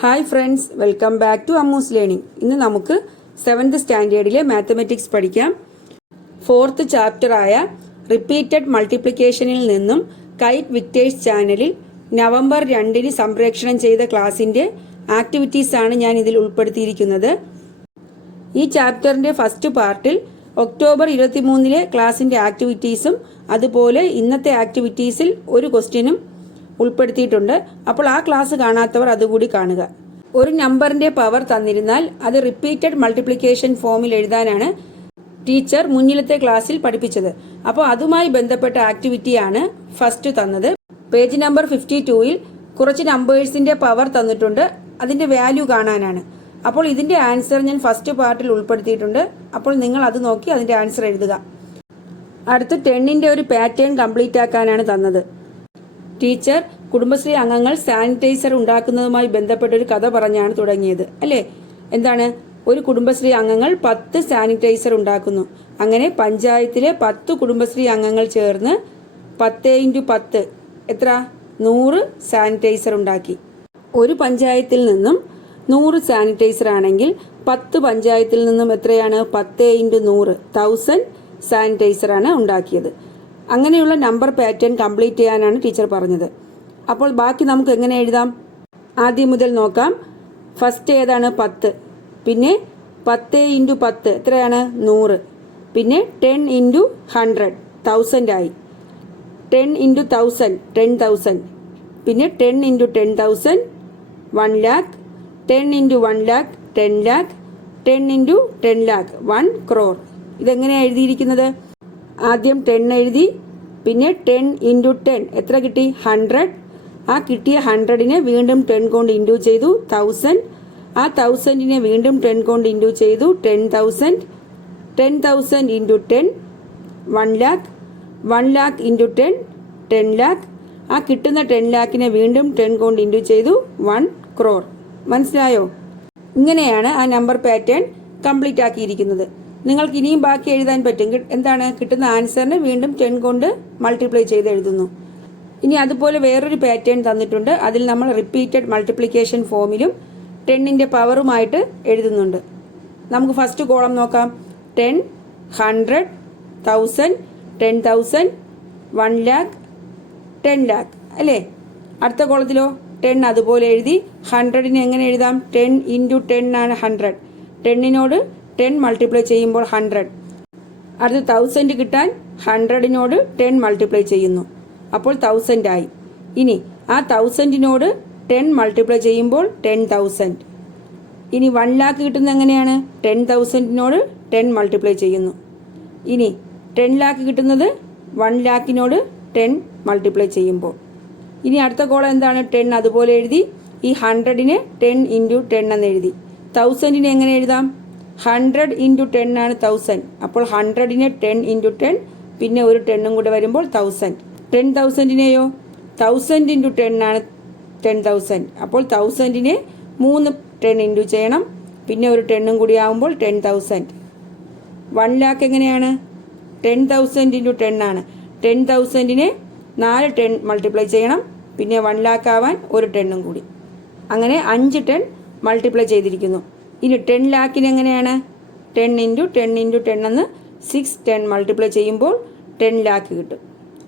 Hi friends, welcome back to Ammu's learning. ഇന്ന് നമുക്ക് 7th സ്റ്റാൻഡേർഡിലെ mathematics പഠിക്കാം. 4th ചാപ്റ്ററായ റിപ്പീറ്റഡ് മൾട്ടിപ്ലിക്കേഷനിൽ നിന്നും കൈറ്റ് വിക്ടേഴ്സ് ചാനലിൽ നവംബർ 2 സംപ്രേഷണം ചെയ്ത ക്ലാസിൻ്റെ ആക്ടിവിറ്റീസാണ് ഞാൻ ഇതിൽ ഉൾപ്പെടുത്തിയിരിക്കുന്നത്. ഈ ചാപ്റ്ററിൻ്റെ ഫസ്റ്റ് പാർട്ടിൽ ഒക്ടോബർ 23 ക്ലാസിൻ്റെ ആക്ടിവിറ്റീസും അതുപോലെ ഇന്നത്തെ ആക്ടിവിറ്റീസിൽ ഒരു ക്വസ്റ്റ്യനും ഉൾപ്പെടുത്തിയിട്ടുണ്ട്. അപ്പോൾ ആ ക്ലാസ് കാണാത്തവർ അതുകൂടി കാണുക. ഒരു നമ്പറിന്റെ പവർ തന്നിരുന്നാൽ അത് റിപ്പീറ്റഡ് മൾട്ടിപ്ലിക്കേഷൻ ഫോമിൽ എഴുതാനാണ് ടീച്ചർ മുന്നിലത്തെ ക്ലാസ്സിൽ പഠിപ്പിച്ചത്. അപ്പോൾ അതുമായി ബന്ധപ്പെട്ട ആക്ടിവിറ്റിയാണ് ഫസ്റ്റ് തന്നത്. പേജ് നമ്പർ 52-ൽ കുറച്ച് നമ്പേഴ്സിന്റെ പവർ തന്നിട്ടുണ്ട്, അതിന്റെ വാല്യൂ കാണാനാണ്. അപ്പോൾ ഇതിന്റെ ആൻസർ ഞാൻ ഫസ്റ്റ് പാർട്ടിൽ ഉൾപ്പെടുത്തിയിട്ടുണ്ട്. അപ്പോൾ നിങ്ങൾ അത് നോക്കി അതിന്റെ ആൻസർ എഴുതുക. അടുത്ത് 10ന്റെ ഒരു പാറ്റേൺ കംപ്ലീറ്റ് ആക്കാനാണ് തന്നത്. ടീച്ചർ കുടുംബശ്രീ അംഗങ്ങൾ സാനിറ്റൈസർ ഉണ്ടാക്കുന്നതുമായി ബന്ധപ്പെട്ട ഒരു കഥ പറഞ്ഞാണ് തുടങ്ങിയത്, അല്ലേ? എന്താണ്? ഒരു കുടുംബശ്രീ അംഗങ്ങൾ 10 സാനിറ്റൈസർ ഉണ്ടാക്കുന്നു. അങ്ങനെ പഞ്ചായത്തിലെ 10 കുടുംബശ്രീ അംഗങ്ങൾ ചേർന്ന് 10 × 10 എത്ര? 100 സാനിറ്റൈസർ ഉണ്ടാക്കി. ഒരു പഞ്ചായത്തിൽ നിന്നും 100 സാനിറ്റൈസർ ആണെങ്കിൽ 10 പഞ്ചായത്തിൽ നിന്നും എത്രയാണ്? 10 × 100 1000 സാനിറ്റൈസർ ആണ് ഉണ്ടാക്കിയത്. അങ്ങനെയുള്ള നമ്പർ പാറ്റേൺ കംപ്ലീറ്റ് ചെയ്യാനാണ് ടീച്ചർ പറഞ്ഞത്. അപ്പോൾ ബാക്കി നമുക്ക് എങ്ങനെ എഴുതാം? ആദ്യം മുതൽ നോക്കാം. ഫസ്റ്റ് ഏതാണ്? 10. പിന്നെ 10 × 10 എത്രയാണ്? 100. പിന്നെ 10 × 100 1000 ആയി. 10 × 1000 10,000. പിന്നെ 10 × 10,000 1 lakh. 10 × 1 lakh 10 lakh. 10 × 10 lakh 1 crore. ഇതെങ്ങനെയാണ് എഴുതിയിരിക്കുന്നത്? ആദ്യം 10 എഴുതി, പിന്നെ 10 × 10 എത്ര കിട്ടി? 100. ആ കിട്ടിയ 100നെ വീണ്ടും 10 കൊണ്ട് ഇൻറ്റു ചെയ്തു 1000. ആ 1000നെ വീണ്ടും 10 കൊണ്ട് ഇൻറ്റു ചെയ്തു 10,000. 10,000 × 10 1 lakh. 1 lakh × 10 10 lakh. ആ കിട്ടുന്ന 10 lakhനെ വീണ്ടും 10 കൊണ്ട് ഇൻറ്റു ചെയ്തു 1 crore. മനസ്സിലായോ? ഇങ്ങനെയാണ് ആ നമ്പർ പാറ്റേൺ കംപ്ലീറ്റ് ആക്കിയിരിക്കുന്നത്. നിങ്ങൾക്ക് ഇനിയും ബാക്കി എഴുതാൻ പറ്റും. എന്താണ്? കിട്ടുന്ന ആൻസറിന് വീണ്ടും 10 കൊണ്ട് മൾട്ടിപ്ലൈ ചെയ്ത് എഴുതുന്നു. ഇനി അതുപോലെ വേറൊരു പാറ്റേൺ തന്നിട്ടുണ്ട്. അതിൽ നമ്മൾ റിപ്പീറ്റഡ് മൾട്ടിപ്ലിക്കേഷൻ ഫോമിലും 10ന്റെ പവറുമായിട്ട് എഴുതുന്നുണ്ട്. നമുക്ക് ഫസ്റ്റ് കോളം നോക്കാം. 10 100 1000 10,000 1 lakh 10 lakh, അല്ലേ? അടുത്ത കോളത്തിലോ 10 അതുപോലെ എഴുതി. 100നെ എങ്ങനെ എഴുതാം? 10 × 10 ആണ് 100. 10നോട് 10 മൾട്ടിപ്ലൈ ചെയ്യുമ്പോൾ 100. അടുത്ത 1000 കിട്ടാൻ 100നോട് 10 മൾട്ടിപ്ലൈ ചെയ്യുന്നു, അപ്പോൾ 1000 ആയി. ഇനി ആ 1000നോട് 10 മൾട്ടിപ്ലൈ ചെയ്യുമ്പോൾ 10,000. ഇനി 1 lakh കിട്ടുന്നത് എങ്ങനെയാണ്? 10,000നോട് 10 മൾട്ടിപ്ലൈ ചെയ്യുന്നു. ഇനി 10 lakh കിട്ടുന്നത് 1 lakhനോട് 10 മൾട്ടിപ്ലൈ ചെയ്യുമ്പോൾ. ഇനി അടുത്ത കോളം എന്താണ്? 10 അതുപോലെ എഴുതി. ഈ 100നെ 10 × 10 എന്ന് എഴുതി. 1000നെ എങ്ങനെ എഴുതാം? 100 × 10 ആണ് 1000. അപ്പോൾ 100നെ 10 × 10 പിന്നെ ഒരു 10ഉം കൂടെ വരുമ്പോൾ 1000. 10,000നെയോ 1000 × 10 ആണ് 10,000. അപ്പോൾ 1000നെ 3 10 ഇൻറ്റു ചെയ്യണം, പിന്നെ ഒരു 10ഉം കൂടി ആകുമ്പോൾ 10,000. 1 lakh എങ്ങനെയാണ്? 10,000 × 10 ആണ്. 10,000നെ 4 10 മൾട്ടിപ്ലൈ ചെയ്യണം, പിന്നെ 1 lakh ആവാൻ ഒരു 10ഉം കൂടി. അങ്ങനെ 5 10 മൾട്ടിപ്ലൈ ചെയ്തിരിക്കുന്നു. ഇനി 10 lakhന് എങ്ങനെയാണ്? 10 × 10 × 10 എന്ന് 6 10 മൾട്ടിപ്ലൈ ചെയ്യുമ്പോൾ 10 lakh കിട്ടും.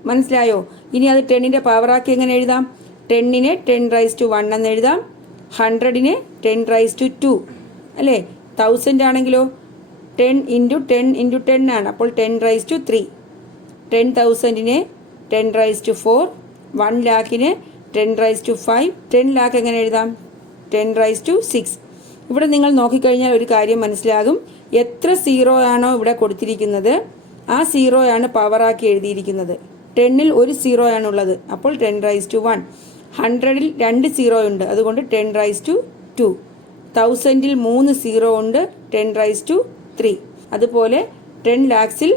മനസ്സിലായോ? ഇനി അത് 10ന്റെ പവറാക്കി എങ്ങനെ എഴുതാം? 10നെ 10⁻1 എന്ന് എഴുതാം. 100നെ 10⁻2, അല്ലേ? 1000 ആണെങ്കിലോ 10 × 10 × 10 ആണ്, അപ്പോൾ 10⁻3. 10,000നെ 10⁻4. 1 lakhനെ 10⁻5. 10 lakh എങ്ങനെ എഴുതാം? 10⁻6. ഇവിടെ നിങ്ങൾ നോക്കിക്കഴിഞ്ഞാൽ ഒരു കാര്യം മനസ്സിലാകും. എത്ര 0 ആണോ ഇവിടെ കൊടുത്തിരിക്കുന്നത്, ആ 0 ആണ് പവറാക്കി എഴുതിയിരിക്കുന്നത്. 10ൽ ഒരു 0 ആണുള്ളത്, അപ്പോൾ 10⁻1. 100ൽ 2 0 ഉണ്ട്, അതുകൊണ്ട് 10⁻2. 1000ൽ 3 0 ഉണ്ട്, 10⁻3. അതുപോലെ 10 lakhsൽ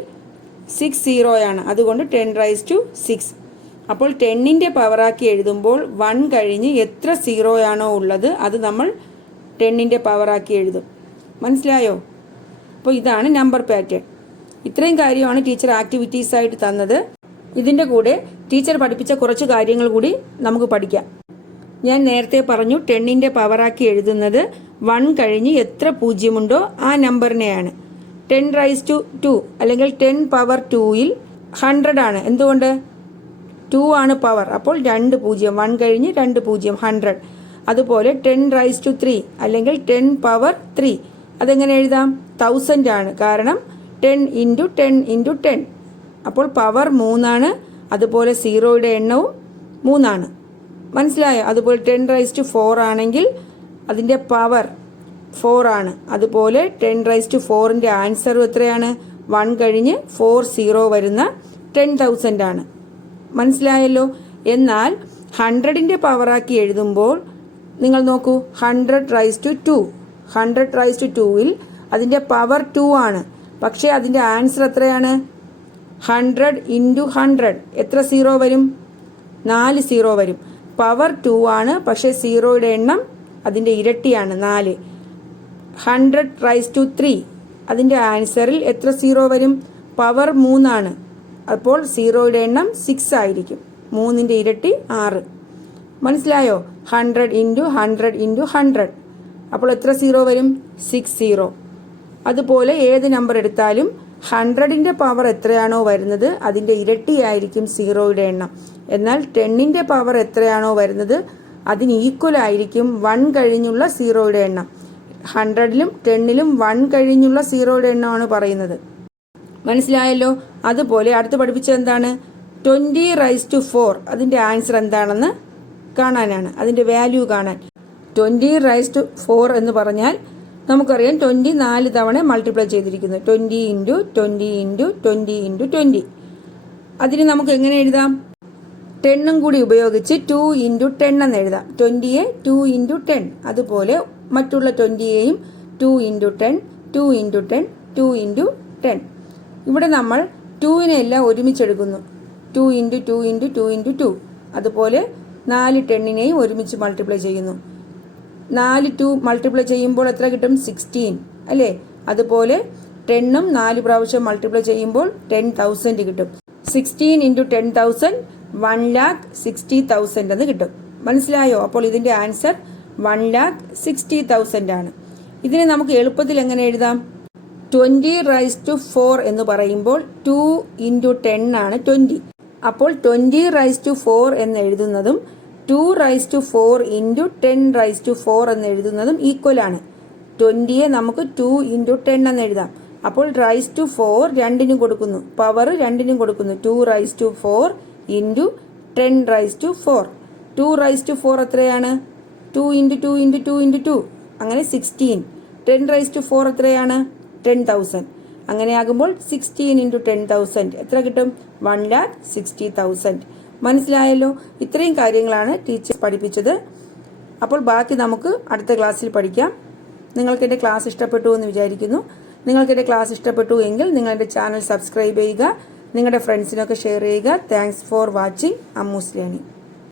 6 0 ആണ്, അതുകൊണ്ട് 10⁻6. അപ്പോൾ 10ന്റെ പവറാക്കി എഴുതുമ്പോൾ 1 കഴിഞ്ഞ് എത്ര 0 ആണോ ഉള്ളത് അത് നമ്മൾ 10ന്റെ പവറാക്കി എഴുതും. മനസ്സിലായോ? അപ്പോൾ ഇതാണ് നമ്പർ പാറ്റേൺ. ഇത്രയും കാര്യമാണ് ടീച്ചർ ആക്ടിവിറ്റീസായിട്ട് തന്നത്. ഇതിൻ്റെ കൂടെ ടീച്ചർ പഠിപ്പിച്ച കുറച്ച് കാര്യങ്ങൾ കൂടി നമുക്ക് പഠിക്കാം. ഞാൻ നേരത്തെ പറഞ്ഞു 10ന്റെ പവറാക്കി എഴുതുന്നത് 1 കഴിഞ്ഞ് എത്ര പൂജ്യമുണ്ടോ ആ നമ്പറിനെയാണ്. 10 റൈസ് ടു 2 അല്ലെങ്കിൽ 10 പവർ 2ൽ 100 ആണ്. എന്തുകൊണ്ട്? 2 ആണ് പവർ. അപ്പോൾ 2 പൂജ്യം, 1 കഴിഞ്ഞ് 2 പൂജ്യം 100. അതുപോലെ 10 റൈസ് ടു 3 അല്ലെങ്കിൽ 10 പവർ 3 അതെങ്ങനെ എഴുതാം? 1000 ആണ്. കാരണം 10 ഇൻറ്റു 10 ഇൻറ്റു 10. അപ്പോൾ പവർ 3 ആണ്. അതുപോലെ സീറോയുടെ എണ്ണവും 3 ആണ്. മനസ്സിലായോ? അതുപോലെ 10 റൈസ് ടു 4 ആണെങ്കിൽ അതിൻ്റെ പവർ 4 ആണ്. അതുപോലെ 10 റൈസ് ടു 4ന്റെ ആൻസറും എത്രയാണ്? 1 കഴിഞ്ഞ് 4 സീറോ വരുന്ന 10,000 ആണ്. മനസ്സിലായല്ലോ? എന്നാൽ 100ന്റെ പവറാക്കി എഴുതുമ്പോൾ നിങ്ങൾ നോക്കൂ, 100 റൈസ് ടു 2. 100 റൈസ് ടു 2ൽ അതിൻ്റെ പവർ 2 ആണ്. പക്ഷേ അതിൻ്റെ ആൻസർ എത്രയാണ്? 100 ഇൻറ്റു 100. എത്ര സീറോ വരും? 4 സീറോ വരും. പവർ 2 ആണ്, പക്ഷേ സീറോയുടെ എണ്ണം അതിൻ്റെ ഇരട്ടിയാണ്, 4. 100 റൈസ് ടു 3 അതിൻ്റെ ആൻസറിൽ എത്ര സീറോ വരും? പവർ 3 ആണ്. അപ്പോൾ സീറോയുടെ എണ്ണം 6 ആയിരിക്കും. 3ന്റെ ഇരട്ടി 6. മനസ്സിലായോ? 100 ഇൻറ്റു 100 ഇൻറ്റു 100. അപ്പോൾ എത്ര സീറോ വരും? 6 സീറോ. അതുപോലെ ഏത് നമ്പർ എടുത്താലും 100ന്റെ പവർ എത്രയാണോ വരുന്നത് അതിൻ്റെ ഇരട്ടിയായിരിക്കും സീറോയുടെ എണ്ണം. എന്നാൽ 10ന്റെ പവർ എത്രയാണോ വരുന്നത് അതിന് ഈക്വൽ ആയിരിക്കും 1 കഴിഞ്ഞുള്ള സീറോയുടെ എണ്ണം. 100ലും 10ലും 1 കഴിഞ്ഞുള്ള സീറോയുടെ എണ്ണമാണ് പറയുന്നത്. മനസ്സിലായല്ലോ? അതുപോലെ അടുത്ത് പഠിപ്പിച്ചത് എന്താണ്? 20 റൈസ് ടു 4 അതിൻ്റെ ആൻസർ എന്താണെന്ന് കാണാനാണ്, അതിൻ്റെ വാല്യൂ കാണാൻ. 20 റൈസ് ടു 4 എന്ന് പറഞ്ഞാൽ നമുക്കറിയാം 20 4 തവണ മൾട്ടിപ്ലൈ ചെയ്തിരിക്കുന്നു. 20 ഇൻറ്റു 20 ഇൻറ്റു 20 ഇൻറ്റു 20. അതിന് നമുക്ക് എങ്ങനെ എഴുതാം? 10ഉം കൂടി ഉപയോഗിച്ച് 2 ഇൻറ്റു 10 എന്ന് എഴുതാം. 20യെ 2 ഇൻറ്റു 10. അതുപോലെ മറ്റുള്ള 20യെയും 2 ഇൻറ്റു 10, 2 ഇൻറ്റു 10, 2 ഇൻറ്റു 10. ഇവിടെ നമ്മൾ 2നെ എല്ലാം ഒരുമിച്ചെടുക്കുന്നു. 2 ഇൻറ്റു 2 ഇൻറ്റു 2 ഇൻറ്റു 2. അതുപോലെ 4 10നെയും ഒരുമിച്ച് മൾട്ടിപ്ലൈ ചെയ്യുന്നു. 4 2 മൾട്ടിപ്ലൈ ചെയ്യുമ്പോൾ എത്ര കിട്ടും? 16 അല്ലേ? അതുപോലെ 10ഉം 4 പ്രാവശ്യം മൾട്ടിപ്ലൈ ചെയ്യുമ്പോൾ 10,000 കിട്ടും. 16 ഇൻറ്റു 10,000 1,60,000 എന്ന് കിട്ടും. മനസ്സിലായോ? അപ്പോൾ ഇതിൻ്റെ ആൻസർ 1,60,000 ആണ്. ഇതിനെ നമുക്ക് എളുപ്പത്തിൽ എങ്ങനെ എഴുതാം? 20 റൈസ് ടു 4 എന്ന് പറയുമ്പോൾ 2 ഇൻറ്റു 10 ആണ് 20. അപ്പോൾ 20 റൈസ് ടു 4 എന്ന് എഴുതുന്നതും 2 raise to 4 into 10 raise to 4 എന്ന് എഴുതുന്നതും ഈക്വൽ ആണ്. 20യെ നമുക്ക് 2 ഇൻറ്റു 10 എന്ന് എഴുതാം. അപ്പോൾ റൈസ് ടു 4 രണ്ടിനും കൊടുക്കുന്നു, പവർ രണ്ടിനും കൊടുക്കുന്നു. 2 raise to 4 into 10 raise to 4. 2 raise to 4 എത്രയാണ്? 2 ഇൻറ്റു 2 ഇൻറ്റു 2 ഇൻറ്റു 2 അങ്ങനെ 16. 10 റൈസ് ടു 4 എത്രയാണ്? 10,000. അങ്ങനെയാകുമ്പോൾ 16 ഇൻറ്റു 10,000 എത്ര കിട്ടും? 1,60,000. മനസ്സിലായല്ലോ? ഇത്രയും കാര്യങ്ങളാണ് ടീച്ചർ പഠിപ്പിച്ചത്. അപ്പോൾ ബാക്കി നമുക്ക് അടുത്ത ക്ലാസ്സിൽ പഠിക്കാം. നിങ്ങൾക്ക് എൻ്റെ ക്ലാസ് ഇഷ്ടപ്പെട്ടു എന്ന് വിചാരിക്കുന്നു. നിങ്ങൾക്ക് എൻ്റെ ക്ലാസ് ഇഷ്ടപ്പെട്ടു എങ്കിൽ നിങ്ങളുടെ ചാനൽ സബ്സ്ക്രൈബ് ചെയ്യുക, നിങ്ങളുടെ ഫ്രണ്ട്സിനൊക്കെ ഷെയർ ചെയ്യുക. Thanks for watching Ammu's learning.